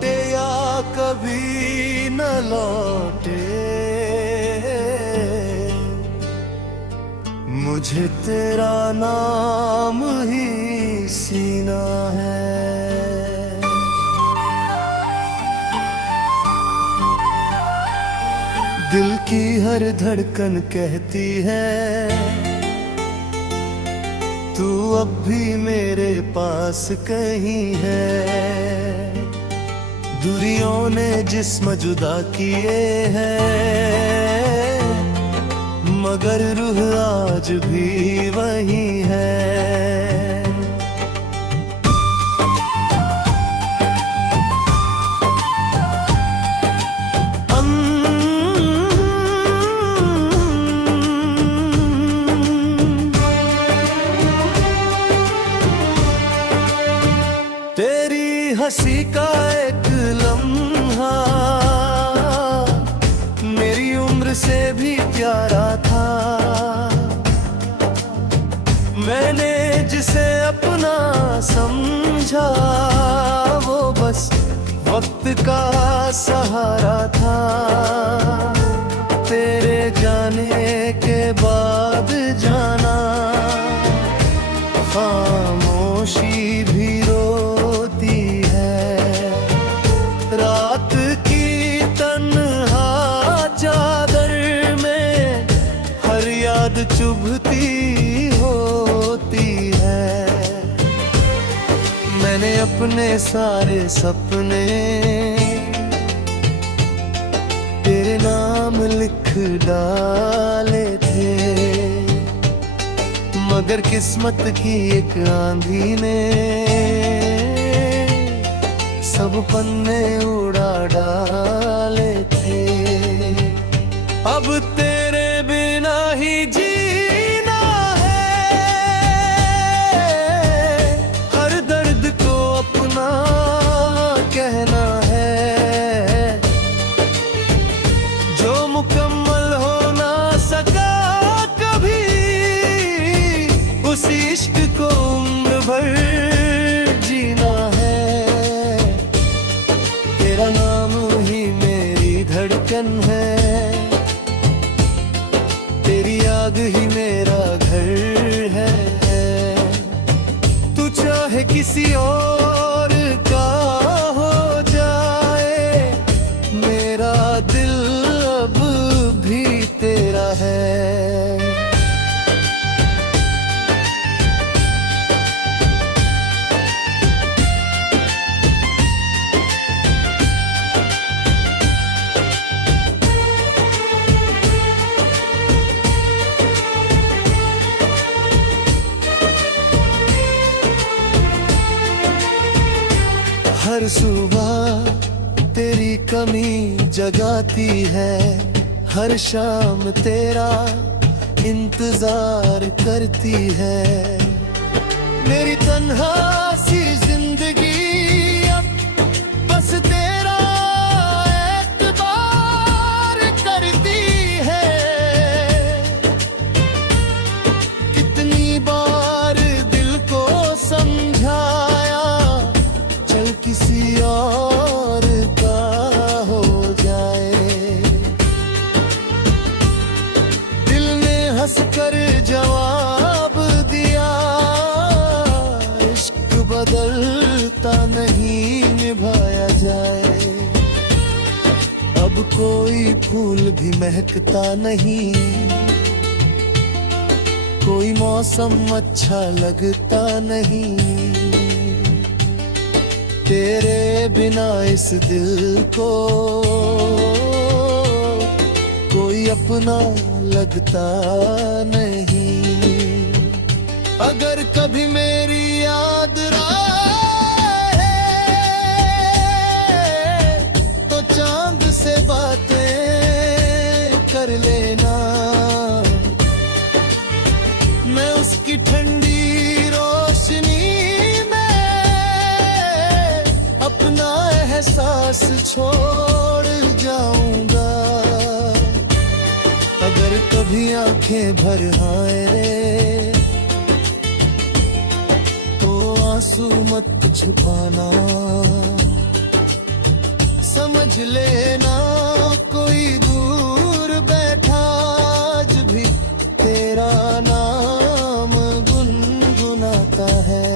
लौटे या कभी न लौटे, मुझे तेरा नाम ही सीना है। दिल की हर धड़कन कहती है तू अब भी मेरे पास कहीं है। दूरियों ने जिस्म जुदा किए हैं, मगर रूह आज भी वही है। तेरी हंसी का एक लम्हा मेरी उम्र से भी प्यारा था। मैंने जिसे अपना समझा वो बस वक्त का सहारा था। तेरे जाने के बाद जाना खामोशी भी रात की तन्हा चादर में हर याद चुभती होती है। मैंने अपने सारे सपने तेरे नाम लिख डाले थे, मगर किस्मत की एक आंधी ने सब पन्ने उड़ा डाले थे। अब तेरे बिना ही जीना है, हर दर्द को अपना कहना है। जो मुकम्मल हो ना सका कभी, उस इश्क को उम्र भर जीना है। तेरा नाम ही मेरी धड़कन है, तेरी याद ही मेरा घर है। तू चाहे किसी और का हो जाए, मेरा दिल अब भी तेरा है। हर सुबह तेरी कमी जगाती है, हर शाम तेरा इंतजार करती है। मेरी तन्हा सी जिंदगी अब बस तेरा एतबार करती है। कितनी बार दिल को समझाया चल किसी और का हो जाए। दिल ने हंसकर जवाब दिया, इश्क बदलता नहीं निभाया जाए। अब कोई फूल भी महकता नहीं, कोई मौसम अच्छा लगता नहीं। तेरे बिना इस दिल को कोई अपना लगता नहीं। अगर कभी मेरी याद आए तो चांद से बातें कर लेना। मैं उसकी ठंडी रोशनी अपना एहसास छोड़ जाऊंगा। अगर कभी आंखें भर आए रे तो आंसू मत छुपाना। समझ लेना, कोई दूर बैठा आज भी तेरा नाम गुनगुनाता है।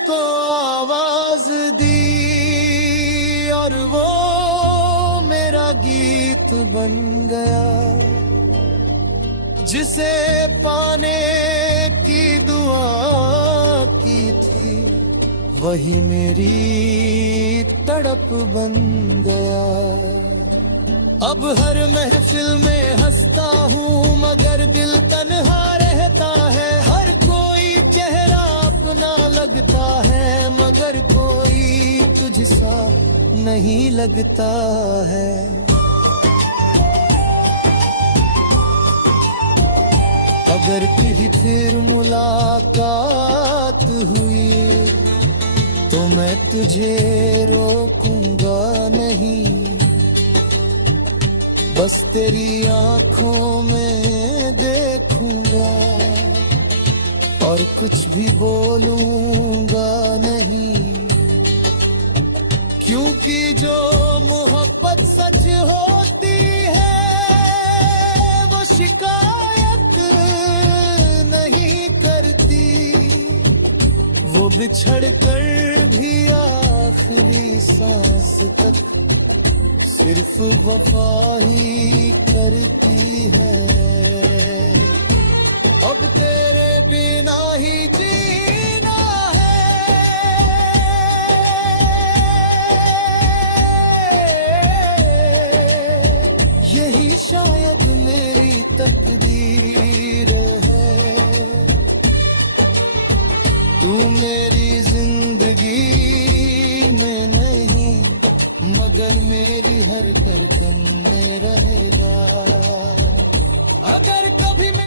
को आवाज दी और वो मेरा गीत बन गया, जिसे पाने की दुआ की थी वही मेरी तड़प बन गया। अब हर महफिल में हंसता हूँ मगर दिल तन्हा रहता है, हर कोई चेहरा अपना लगता है मगर कोई तुझसा नहीं लगता है। अगर कहीं फिर मुलाकात हुई तो मैं तुझे रोकूंगा नहीं, बस तेरी आंखों में देखूंगा और कुछ भी बोलूंगा नहीं, क्योंकि जो मोहब्बत सच होती है वो शिकायत नहीं करती, वो बिछड़ कर भी आखिरी सांस तक सिर्फ वफा ही करती है। अब तेरे बिना ही जीना है, यही शायद मेरी तकदीर है। तू मेरी जिंदगी में नहीं मगर मेरी हर धड़कन में रहेगा। अगर कभी मैं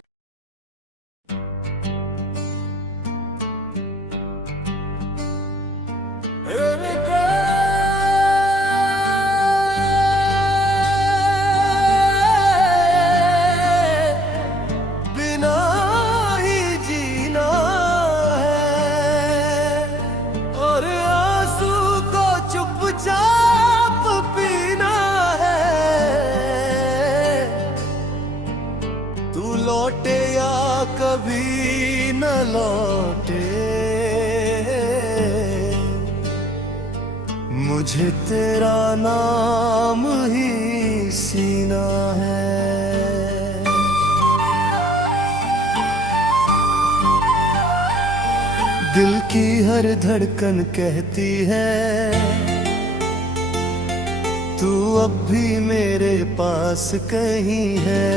बिना ही जीना है और आंसू को चुपचाप पीना है। तू लौटे या कभी न लौटे मुझे तेरा नाम ही सीना है। दिल की हर धड़कन कहती है तू अब भी मेरे पास कहीं है।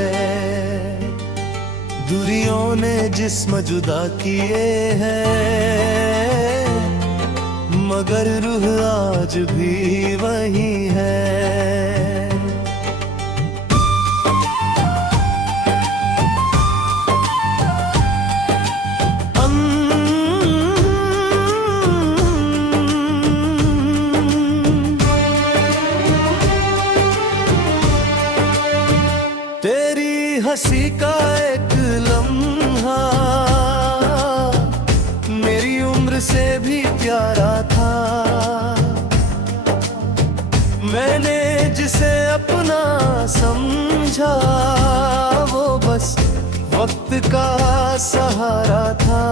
दूरियों ने जिस्म जुदा किए हैं मगर रूह आज भी वही है। तेरी हंसी का एक लम्हा मेरी उम्र से भी प्यारा था। मैंने जिसे अपना समझा वो बस वक्त का सहारा था।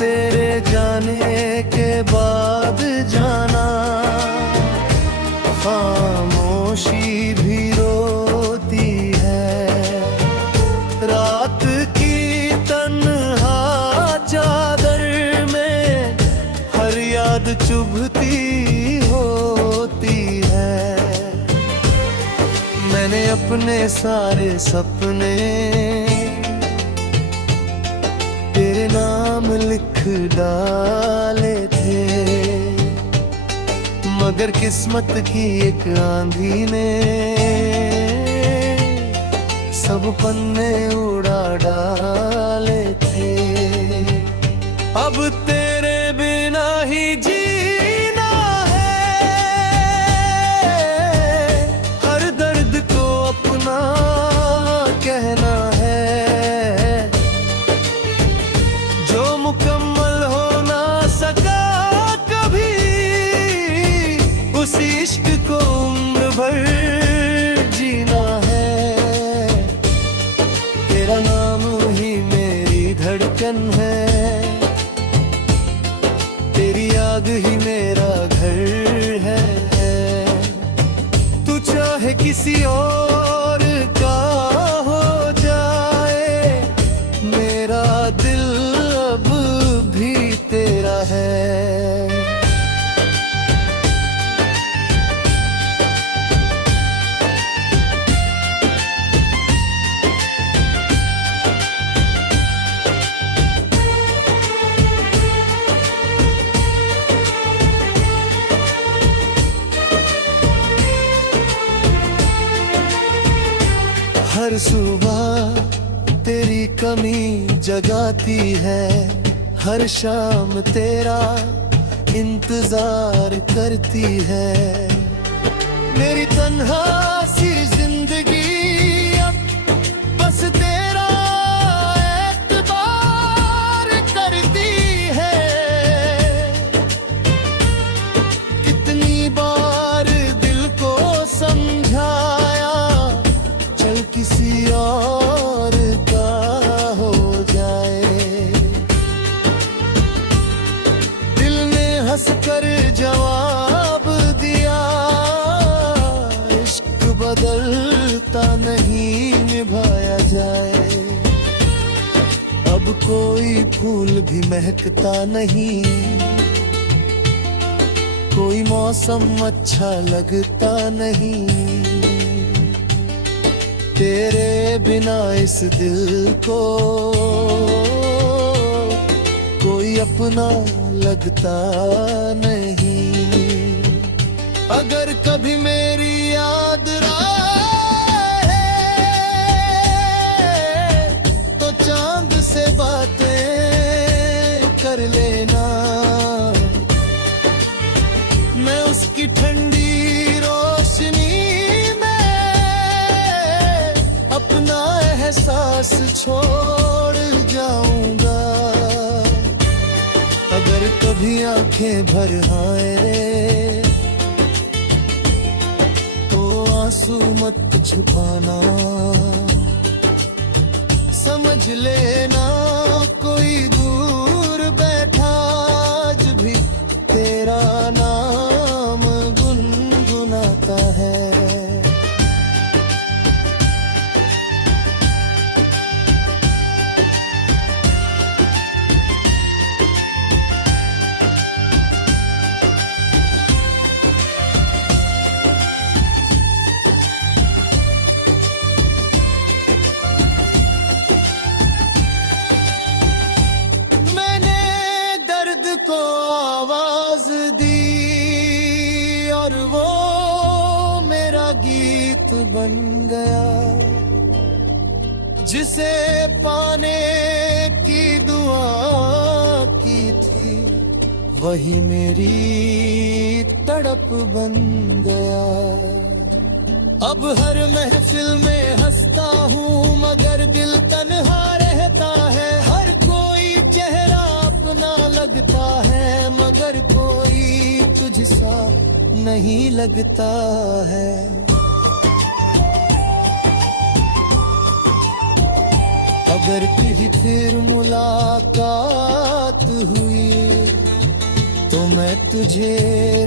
तेरे जाने के बाद जाना खामोशी भी रोती है। रात की तन्हा चादर में हर याद चुभती होती है। मैंने अपने सारे सपने तेरे नाम लिख डाले थे मगर किस्मत की एक आंधी ने सब पन्ने उड़ा डाले थे। अब तेरे बिना ही जीना है, हर दर्द को अपना कहना है। जो मुकम्मल हो ना सका कभी, उस इश्क को उम्र भर जीना है। तेरा नाम ही मेरी धड़कन है, तेरी याद ही मेरा घर है। तू चाहे किसी और का हो जाए, मेरा दिल अब भी तेरा है। हर सुबह तेरी कमी जगाती है, हर शाम तेरा इंतजार करती है। मेरी तन्हा सी जिंदगी अब बस तेरा एतबार करती है। कितनी बार दिल को समझाया, चल किसी और का हो जाए। दिल ने हंसकर जवाब दिया, इश्क बदलता नहीं निभाया जाए। अब कोई फूल भी महकता नहीं, कोई मौसम अच्छा लगता नहीं। तेरे बिना इस दिल को कोई अपना लगता नहीं। अगर कभी मेरी याद आए तो चांद से बातें कर लेना। मैं उसकी ठंडी रोशनी अपना एहसास छोड़ जाऊंगा। अगर कभी आंखें भर आए तो आंसू मत छुपाना। समझ लेना कोई दूर बैठा आज भी तेरा नाम गुनगुनाता है। को आवाज दी और वो मेरा गीत बन गया। जिसे पाने की दुआ की थी, वही मेरी तड़प बन गया। अब हर महफिल में हंसता हूँ मगर दिल तन्हा रहता है। हर कोई चेहरा अपना लगता है मगर कोई तुझसा नहीं लगता है। अगर कहीं फिर मुलाकात हुई तो मैं तुझे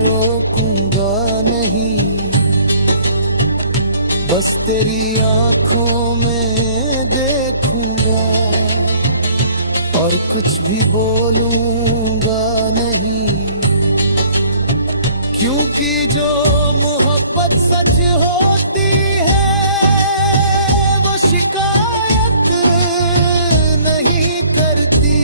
रोकूंगा नहीं। बस तेरी आंखों में देखूंगा और कुछ भी बोलूंगा नहीं। क्योंकि जो मोहब्बत सच होती है वो शिकायत नहीं करती।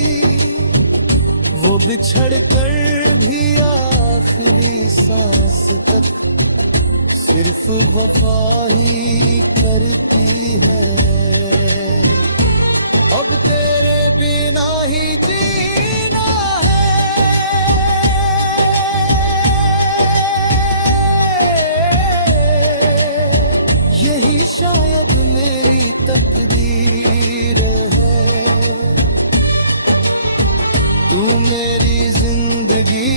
वो बिछड़ कर भी आखिरी सांस तक सिर्फ वफा ही करती है। अब तेरे बिना ही जीना है, यही शायद मेरी तकदीर है। तू मेरी जिंदगी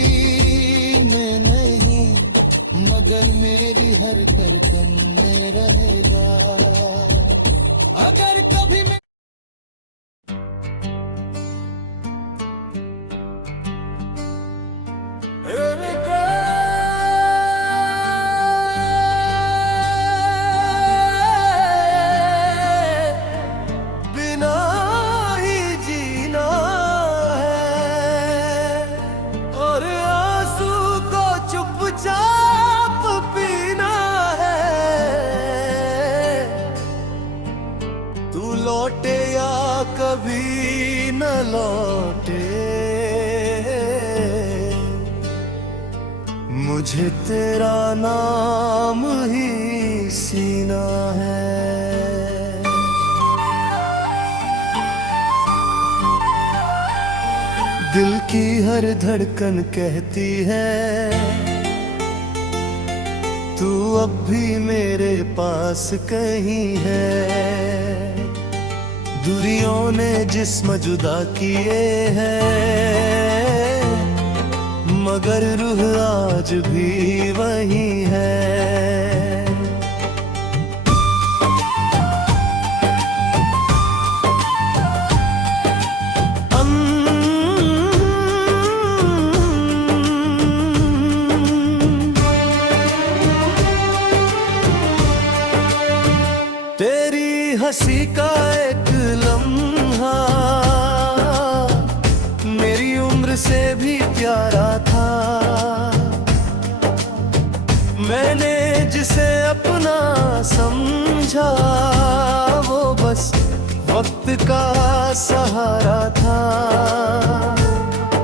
में नहीं मगर मेरी हर धड़कन में रहेगा। अगर कभी मैं बिना ही जीना है और आंसू को चुपचाप पीना है। तू लौटे या कभी न लौटे, मुझे तेरा नाम ही सीना है। दिल की हर धड़कन कहती है तू अब भी मेरे पास कहीं है। दूरियों ने जिस्म जुदा किए हैं मगर रूह आज भी वही है। तेरी हंसी का एक लम्हा मेरी उम्र से भी प्यारा था। मैंने जिसे अपना समझा वो बस वक्त का सहारा था।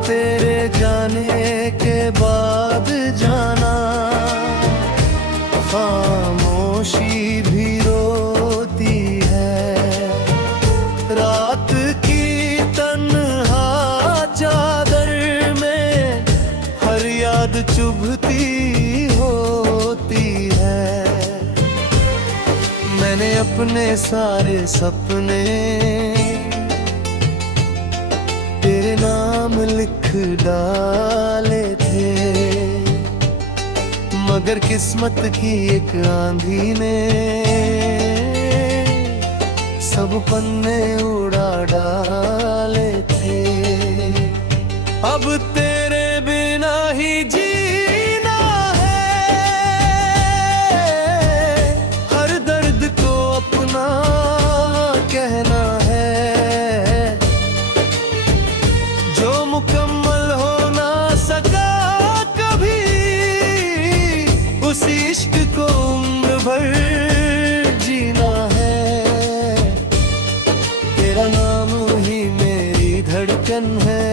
तेरे जाने के बाद जाना खामोशी भी रोती है। रात की तन्हा चादर में हर याद चुभती होती है। मैंने अपने सारे सपने तेरे नाम लिख डाले थे मगर किस्मत की एक आंधी ने सब पन्ने उड़ा डाले थे। अब तेरे बिना ही जीना है, हर दर्द को अपना कहना है। जो मुकम्मल हो ना सका कभी उस इश्क को उम्र भर जीना है। तेरा नाम ही मेरी धड़कन है,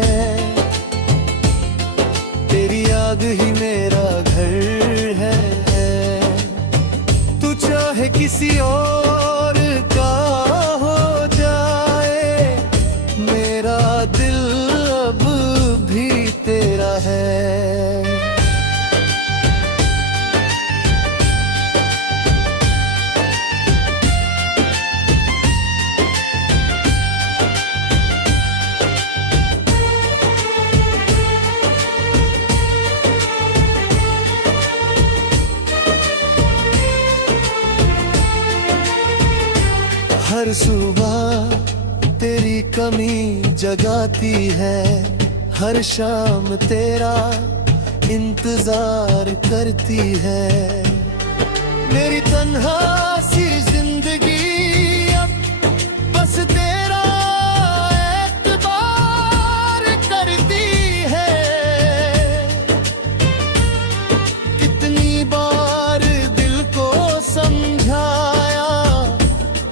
तेरी याद ही मेरा घर है। तू चाहे किसी और का हो जाए मेरा दिल अब भी तेरा है। हर सुबह तेरी कमी जगाती है, हर शाम तेरा इंतजार करती है। मेरी तन्हा सी जिंदगी अब बस तेरा एतबार करती है। कितनी बार दिल को समझाया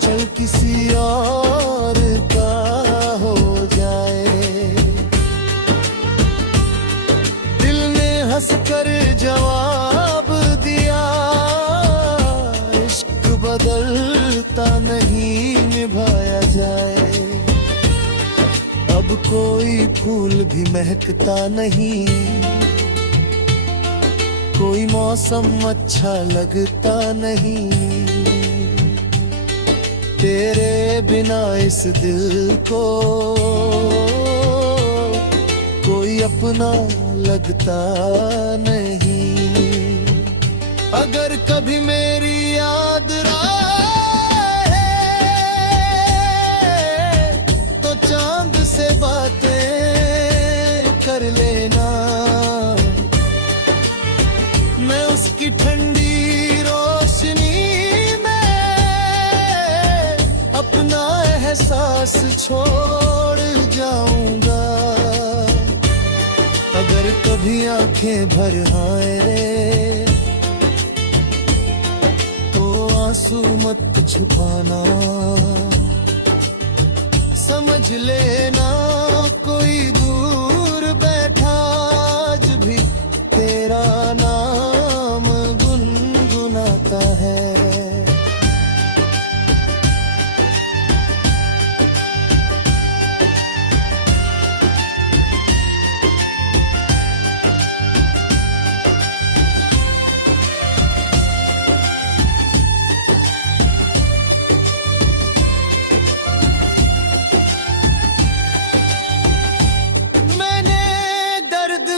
चल किसी और का हो जाए। दिल ने हंस कर जवाब दिया जाए। अब कोई फूल भी महकता नहीं, कोई मौसम अच्छा लगता नहीं, तेरे बिना इस दिल को कोई अपना लगता नहीं। अगर कभी मेरी याद आए तो चांद से बातें कर लेना, मैं उसकी ठंडी रोशनी में अपना एहसास छोड़ जाऊंगा। अगर कभी आंखें भर आए रे तो आंसू मत छुपाना, समझ लेना कोई दूर बैठा आज भी तेरा नाम गुनगुनाता है।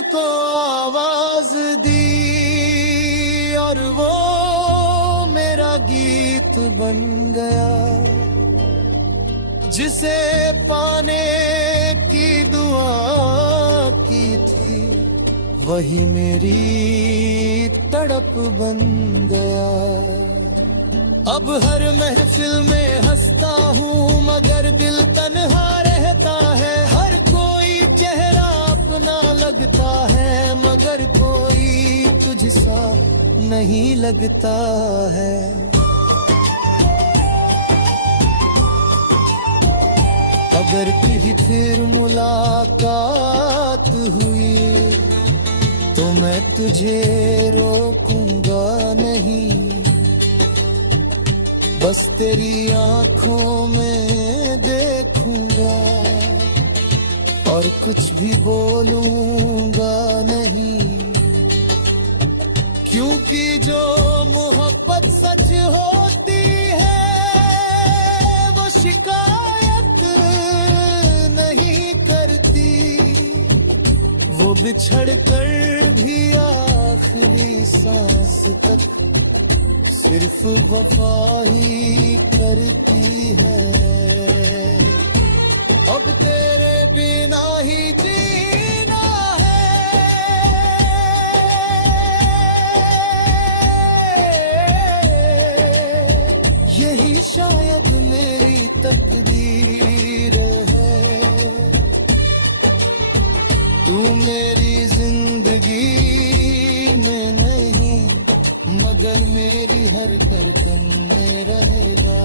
को आवाज दी और वो मेरा गीत बन गया, जिसे पाने की दुआ की थी वही मेरी तड़प बन गया। अब हर महफिल में हंसता हूँ मगर दिल तन्हा रहता है, हर कोई चेहरा अपना लगता है मगर कोई तुझसा नहीं लगता है। अगर कहीं फिर मुलाकात हुई तो मैं तुझे रोकूंगा नहीं, बस तेरी आंखों में देखूंगा और कुछ भी बोलूंगा नहीं, क्योंकि जो मोहब्बत सच होती है वो शिकायत नहीं करती, वो बिछड़ कर भी आखिरी सांस तक सिर्फ वफा ही करती है। अब तेरे बिना ही जीना है, यही शायद मेरी तकदीर है। तू मेरी जिंदगी में नहीं मगर मेरी हर धड़कन में रहेगा।